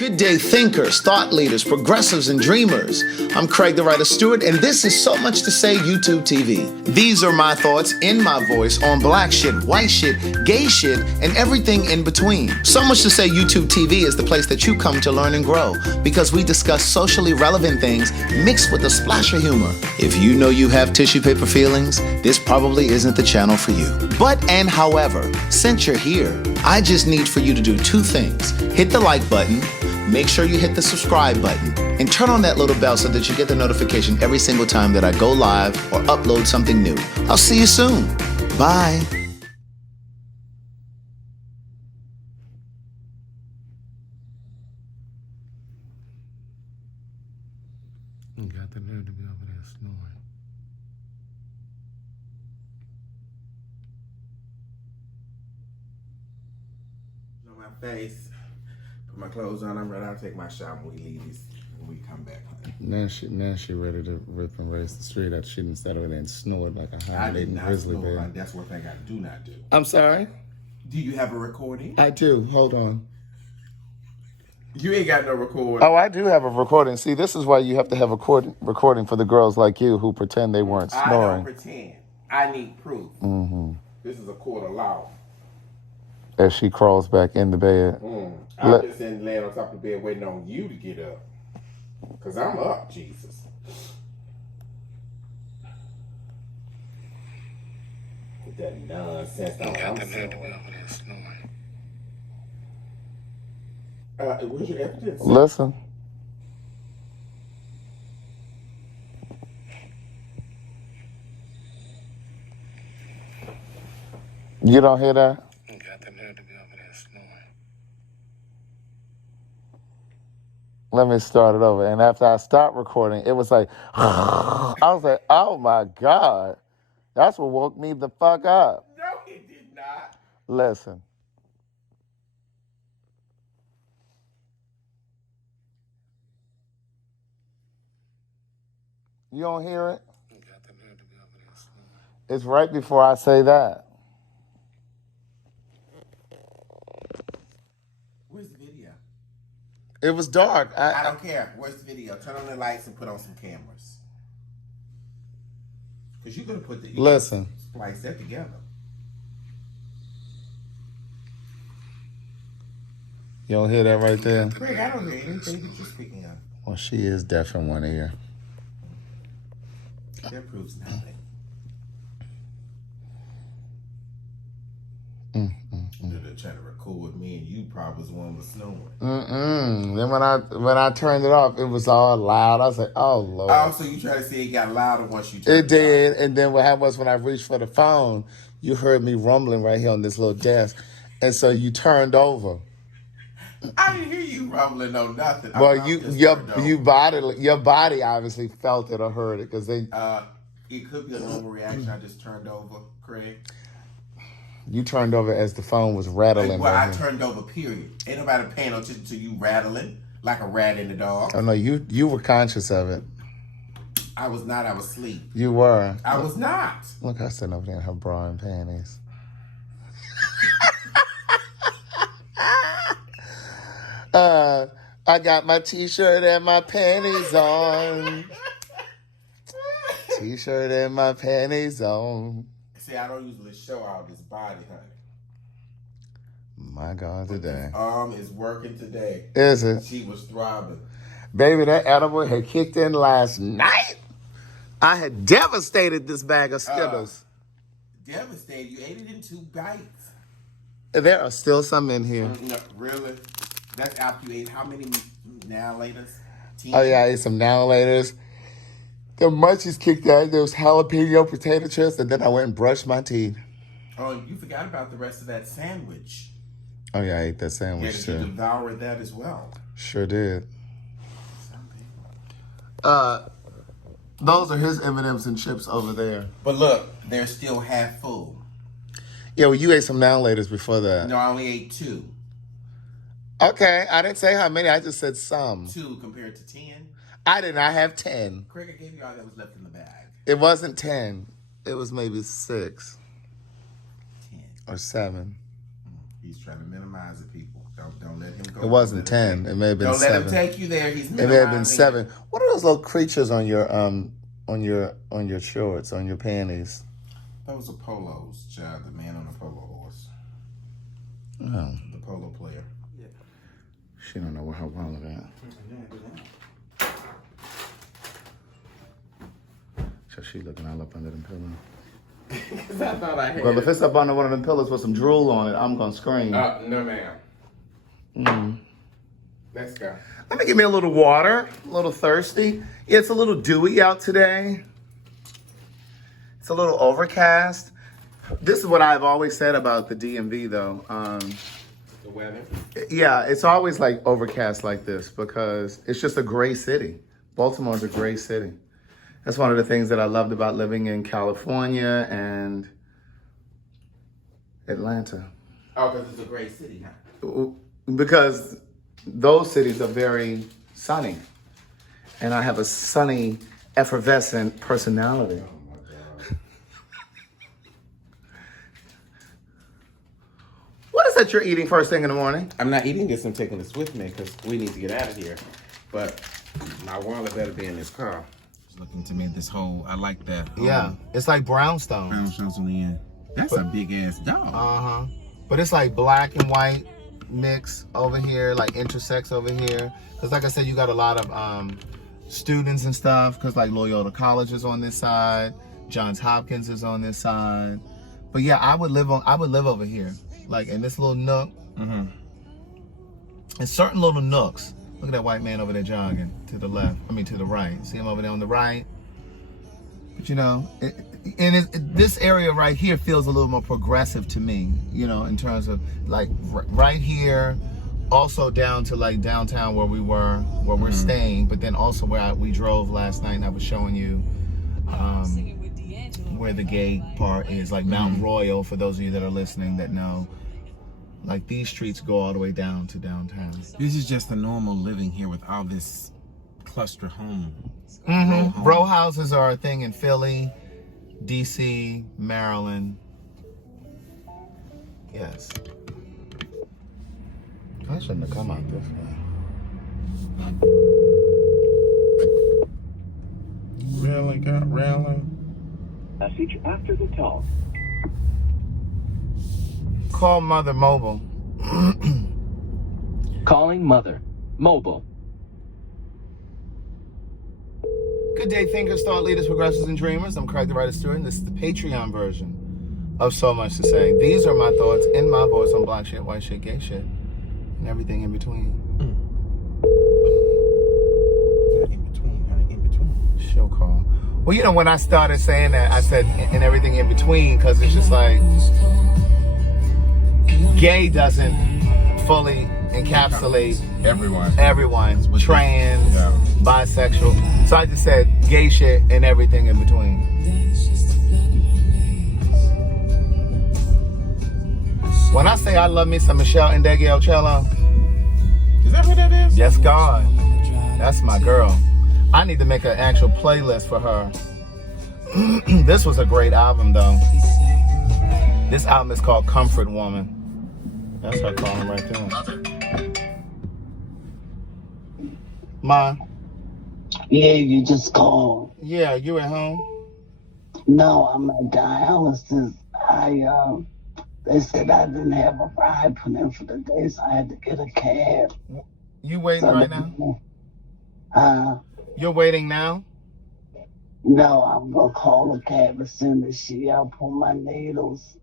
Good day, thinkers, thought leaders, progressives, and dreamers. I'm Craig TheWriter Stewart, and this is So Much to Say YouTube TV. These are my thoughts in my voice on black shit, white shit, gay shit, and everything in between. So Much to Say YouTube TV is the place that you come to learn and grow because we discuss socially relevant things mixed with a splash of humor. If you know you have tissue paper feelings, this probably isn't the channel for you. But and however, since you're here, I just need for you to do two things. Hit the like button, make sure you hit the subscribe button, and turn on that little bell so that you get the notification every single time that I go live or upload something new. I'll see you soon. Bye. You got the nerve to be over there snoring. On my face. Put my clothes on. I'm ready. I'll take my shower when we leave this. When we come back. Now she ready to rip and race the street after she didn't settle there and snored like a hibernating grizzly bear. That's one thing I do not do. I'm sorry? Do you have a recording? I do. Hold on. You ain't got no recording. Oh, I do have a recording. See, this is why you have to have a recording for the girls like you who pretend they weren't snoring. I don't pretend. I need proof. Mm-hmm. This is a court of law. As she crawls back in the bed. I'm just laying on top of the bed waiting on you to get up. Because I'm up, Jesus. With that nonsense. Where's your evidence? Listen. You don't hear that? You got the nerve to be over there snoring. Let me start it over. And after I stopped recording, it was like, I was like, oh my God. That's what woke me the fuck up. No, it did not. Listen. You don't hear it? You got the nerve to be over there snoring. It's right before I say that. Where's the video? It was dark. I don't care. Where's the video? Turn on the lights and put on some cameras. Because you're going to put the... Listen. Splice that together. You don't hear that right there? Greg, I don't hear anything that you're speaking of. Well, she is deaf in one ear. That proves nothing. They're trying to record me and you probably was the one was snoring. Then when I turned it off, it was all loud. I was like, oh, Lord. Oh, so you try to say it got louder once you turned it It did. off. And then what happened was when I reached for the phone, you heard me rumbling right here on this little desk. And so you turned over. I didn't hear you rumbling on nothing. Well, your body obviously felt it or heard it because they. It could be a normal reaction. I just turned over, Craig. You turned over as the phone was rattling. Well, I turned over. Period. Ain't nobody paying attention to you rattling like a rat in the dog. Oh no, you were conscious of it. I was not. I was asleep. You were. I was not. Look, her sitting over there in her bra and panties. I got my t-shirt and my panties on. T-shirt and my panties on. See, I don't usually show out this body, honey. My God, today. This arm is working today. Is it? She was throbbing. Baby, that edible had kicked in last night. I had devastated this bag of Skittles. Devastated? You ate it in 2 bites. There are still some in here. No, really? That's after you ate how many now laters? 10? Oh, yeah, I ate some now laters. The munchies kicked out. There was jalapeno potato chips, and then I went and brushed my teeth. Oh, you forgot about the rest of that sandwich. Oh, yeah, I ate that sandwich, You too. devoured that as well. Sure did. Some people. Those are his M&M's and chips over there. But look, they're still half full. Yeah, well, you ate some now laters before that. No, I only ate 2. Okay, I didn't say how many. I just said some. 2 compared to 10. I did not have 10. Craig, I gave you all that was left in the bag. It wasn't 10. It was maybe 6. 10. Or 7. He's trying to minimize the people. Don't let him go. It wasn't 10. It may have been Don't 7. let him take you there. He's It may have been minimizing 7. What are those little creatures on your shorts, on your panties? Those are polos, child. The man on the polo horse. Oh, The polo player. Yeah. she don't know where her wallet at. So she looking all up under them pillows. Because I thought I had Well, if it's up under one of them pillows with some drool on it, I'm gonna scream. no, ma'am. Let's go. Let me get me a little water. A little thirsty. Yeah, it's a little dewy out today. It's a little overcast. This is what I've always said about the DMV, though. The weather. Yeah, it's always like overcast like this because it's just a gray city. Baltimore's a gray city. That's one of the things that I loved about living in California and Atlanta. Oh, because it's a great city, huh? Because those cities are very sunny. And I have a sunny, effervescent personality. Oh, my God. What is that you're eating first thing in the morning? I'm not eating this. I'm taking this with me because we need to get out of here. But my wallet better be in this car. Looking to me, this whole, I like that. Yeah, it's like brownstone. Brownstones on the end. That's a big ass dog. Uh-huh. But it's like black and white mix over here, like intersex over here. Because like I said, you got a lot of students and stuff. Because like Loyola College is on this side. Johns Hopkins is on this side. But yeah, I would live over here. Like in this little nook. Mm-hmm. In certain little nooks. Look at that white man over there jogging to the left. I mean, to the right. See him over there on the right? But you know, this area right here feels a little more progressive to me, you know, in terms of like right here, also down to like downtown where we were, where we're staying, but then also where we drove last night and I was showing you where the gay part is, like Mount Royal, for those of you that are listening that know. Like these streets go all the way down to downtown. This is just a normal living here with all this cluster home. Mm-hmm. Row houses are a thing in Philly, DC, Maryland. Yes. I shouldn't have come out this way. Really, God, really? Message after the tone. Call Mother Mobile. Calling Mother. Mobile. Good day, thinkers, thought leaders, progressives, and dreamers. I'm Craig TheWriter Stewart, and this is the Patreon version of So Much to Say. These are my thoughts in my voice on black shit, white shit, gay shit, and everything in between. In between. Show call. Well, you know, when I started saying that, I said, and everything in between, because it's just like, gay doesn't fully encapsulate everyone, trans, bisexual. So I just said gay shit and everything in between. When I say I love me some Michelle Ndegeocello, Is that what that is? yes, God, that's my girl. I need to make an actual playlist for her. This was a great album, though. This album is called Comfort Woman. That's her calling right there. Ma. Yeah, you just called. Yeah, you at home? No, I'm at dialysis. They said I didn't have a ride put in for the day, so I had to get a cab. You waiting right now? You're waiting now? No, I'm gonna call a cab as soon as she pull my needles.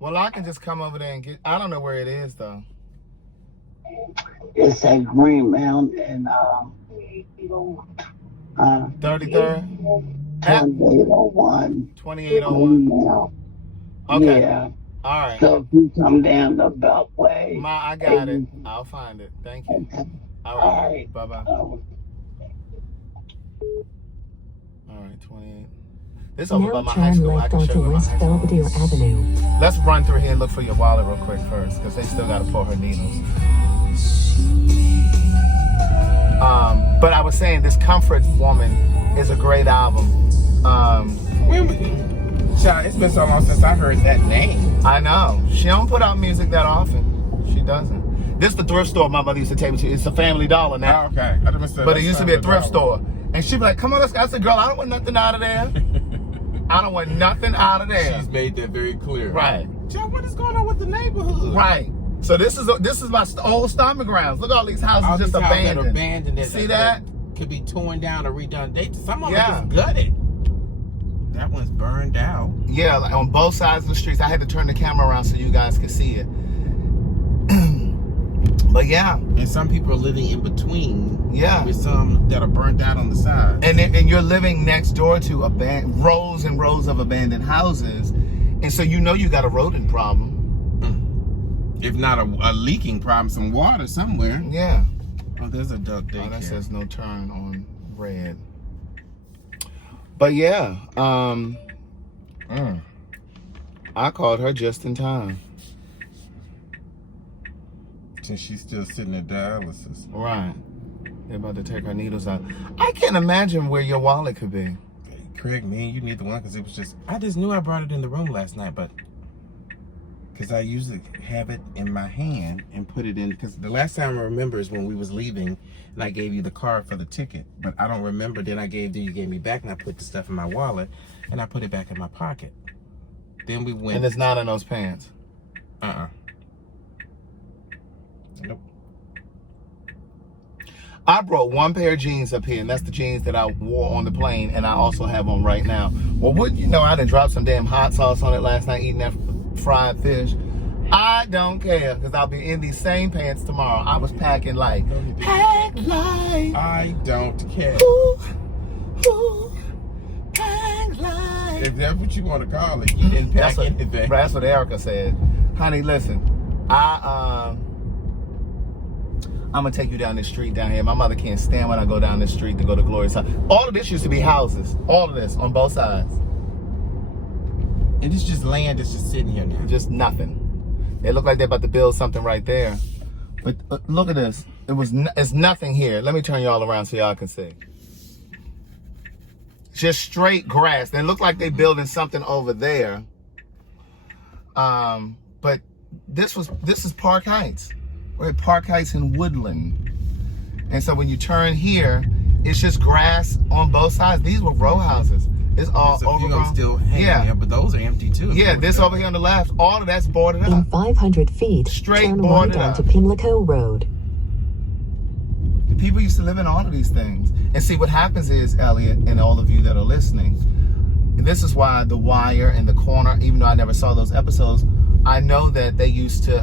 Well, I can just come over there and get. I don't know where it is though. It's at Greenmount and 33rd? 2801. 2801. Greenmount. Okay. Yeah. All right. So if you come down the Beltway. Ma, I got it. I'll find it. Thank you. All right. Bye-bye. All right, 28. This over by my high school. I can show you my high school. Belvedere Avenue. Let's run through here and look for your wallet real quick first, because they still got to pull her needles. But I was saying this Comfort Woman is a great album. Child, it's been so long since I heard that name. I know. She don't put out music that often. She doesn't. This is the thrift store my mother used to take me to. It's a Family Dollar now. Oh, okay. I didn't say But it used to be a thrift store. store. And she'd be like, come on, let's go. I said, girl, I don't want nothing out of there. I don't want nothing out of there. She's made that very clear. Right. Joe, what is going on with the neighborhood? Right. So this is my old stomping grounds. Look at all these houses All just these houses abandoned. that are abandoned. See that? Could be torn down or redone. Some of Yeah. them is gutted. That one's burned out. Yeah, like on both sides of the streets. I had to turn the camera around so you guys could see it. But yeah. And some people are living in between. Yeah. With some that are burned out on the side. And you're living next door to rows and rows of abandoned houses. And so you know you got a rodent problem. If not a leaking problem, some water somewhere. Yeah. Oh, there's a duck daycare. Oh, that says no turn on red. But yeah, I called her just in time. Since she's still sitting at dialysis. Right. They're about to take her needles out. I can't imagine where your wallet could be. Hey, Craig, man, you need the one because it was I just knew I brought it in the room last night, but because I usually have it in my hand and put it in, because the last time I remember is when we was leaving and I gave you the card for the ticket, but I don't remember. Then you gave me back and I put the stuff in my wallet and I put it back in my pocket. Then we went. And it's not in those pants. Nope. I brought one pair of jeans up here, and that's the jeans that I wore on the plane, and I also have on right now. Well, what you know, I done dropped some damn hot sauce on it last night eating that fried fish. I don't care, because I'll be in these same pants tomorrow. I was packing light. Pack light. I don't care. Ooh, ooh, pack light. If that's what you want to call it, you didn't pack anything. That's what Erica said. Honey, listen, I'm gonna take you down this street down here. My mother can't stand when I go down this street to go to Gloria's house. All of this used to be houses. All of this on both sides. And it's just land that's just sitting here now. Just nothing. They look like they're about to build something right there. But look at this. It's nothing here. Let me turn y'all around so y'all can see. Just straight grass. They look like they're building something over there. But this is Park Heights. We're at Park Heights in Woodland. And so when you turn here, it's just grass on both sides. These were row houses. It's all overgrown. Still hanging there, but those are empty too. Yeah, this over here on the left, all of that's boarded up. In 500 feet, Straight turn boarded right up. onto Pimlico Road. The people used to live in all of these things. And see, what happens is, Elliott, and all of you that are listening, and this is why The Wire and The Corner, even though I never saw those episodes, I know that they used to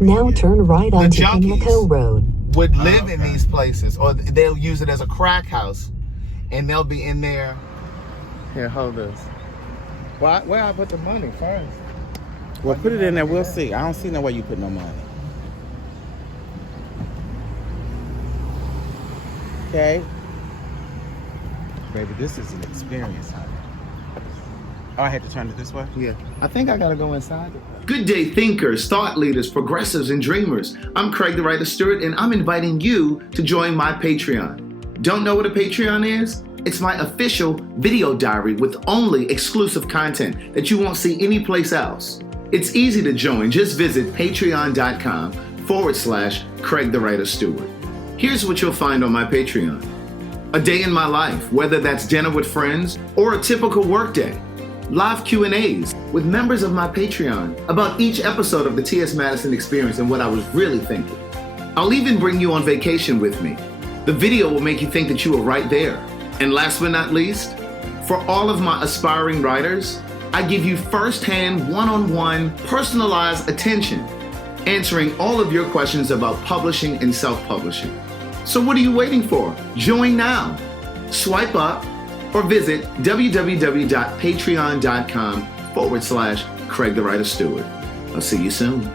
Now turn right onto junkies Pimlico Road. would live in these places, or they'll use it as a crack house, and they'll be in there. Here, hold this. Where I put the money first? Well, put it in there. We'll see. I don't see no way you put no money. Okay. Baby, this is an experience, honey. Oh, I had to turn it this way? Yeah. I think I gotta go inside. Good day, thinkers, thought leaders, progressives, and dreamers. I'm Craig TheWriter Stewart, and I'm inviting you to join my Patreon. Don't know what a Patreon is? It's my official video diary with only exclusive content that you won't see anyplace else. It's easy to join. Just visit patreon.com/Craig TheWriter Stewart. Here's what you'll find on my Patreon. A day in my life, whether that's dinner with friends or a typical workday. Live Q&As with members of my Patreon about each episode of the T.S. Madison Experience and what I was really thinking. I'll even bring you on vacation with me. The video will make you think that you were right there. And last but not least, for all of my aspiring writers, I give you firsthand, one-on-one, personalized attention, answering all of your questions about publishing and self-publishing. So what are you waiting for? Join now. Swipe up or visit www.patreon.com/Craig TheWriter Stewart. I'll see you soon.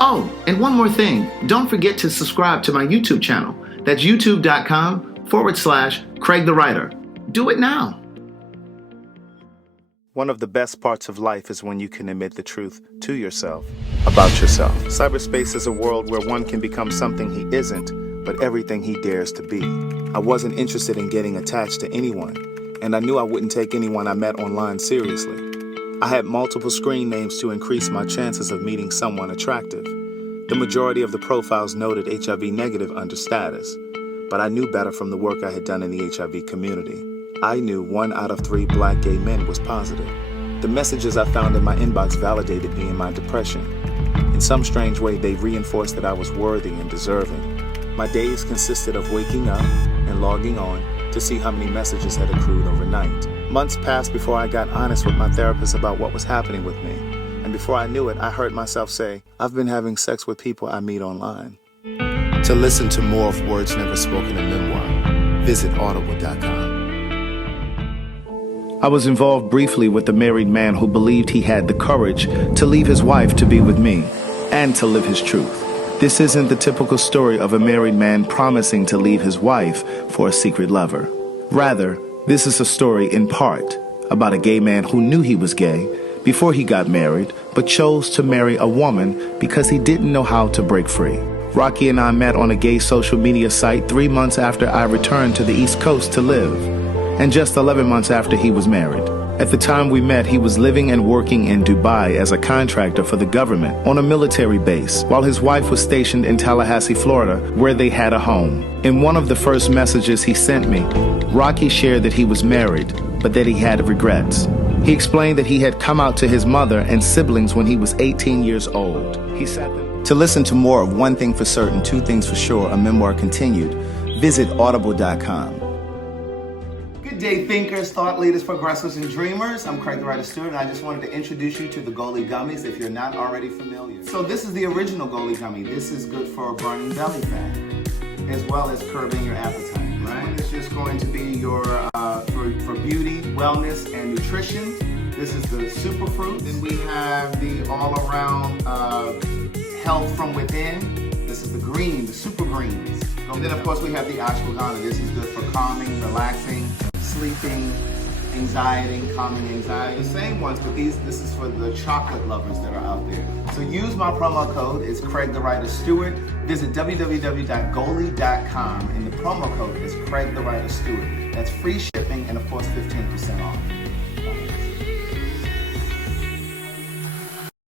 Oh, and one more thing. Don't forget to subscribe to my YouTube channel. That's youtube.com/Craig TheWriter. Do it now. One of the best parts of life is when you can admit the truth to yourself about yourself. Cyberspace is a world where one can become something he isn't, but everything he dares to be. I wasn't interested in getting attached to anyone, and I knew I wouldn't take anyone I met online seriously. I had multiple screen names to increase my chances of meeting someone attractive. The majority of the profiles noted HIV negative under status, but I knew better from the work I had done in the HIV community. I knew 1 out of 3 black gay men was positive. The messages I found in my inbox validated me in my depression. In some strange way, they reinforced that I was worthy and deserving. My days consisted of waking up and logging on to see how many messages had accrued overnight. Months passed before I got honest with my therapist about what was happening with me. And before I knew it, I heard myself say, I've been having sex with people I meet online. To listen to more of Words Never Spoken in Memoir, visit audible.com. I was involved briefly with a married man who believed he had the courage to leave his wife to be with me and to live his truth. This isn't the typical story of a married man promising to leave his wife for a secret lover. Rather, this is a story in part about a gay man who knew he was gay before he got married, but chose to marry a woman because he didn't know how to break free. Rocky and I met on a gay social media site 3 months after I returned to the East Coast to live, and just 11 months after he was married. At the time we met, he was living and working in Dubai as a contractor for the government on a military base, while his wife was stationed in Tallahassee, Florida, where they had a home. In one of the first messages he sent me, Rocky shared that he was married, but that he had regrets. He explained that he had come out to his mother and siblings when he was 18 years old. He said that to listen to more of One Thing for Certain, Two Things for Sure, a memoir continued, visit audible.com. Good day, thinkers, thought leaders, progressives, and dreamers. I'm Craig TheWriter Stewart, and I just wanted to introduce you to the Goli gummies if you're not already familiar. So this is the original Goli gummy. This is good for burning belly fat, as well as curbing your appetite, right? It's just going to be your, for beauty, wellness, and nutrition. This is the superfruit. Then we have the all-around health from within. This is the green, the super greens. And then of course we have the ashwagandha. This is good for calming, relaxing, sleeping, anxiety, calming anxiety. The same ones, but this is for the chocolate lovers that are out there. So use my promo code. It's Craig TheWriter Stewart. Visit www.goli.com and the promo code is Craig TheWriter Stewart. That's free shipping and of course 15% off.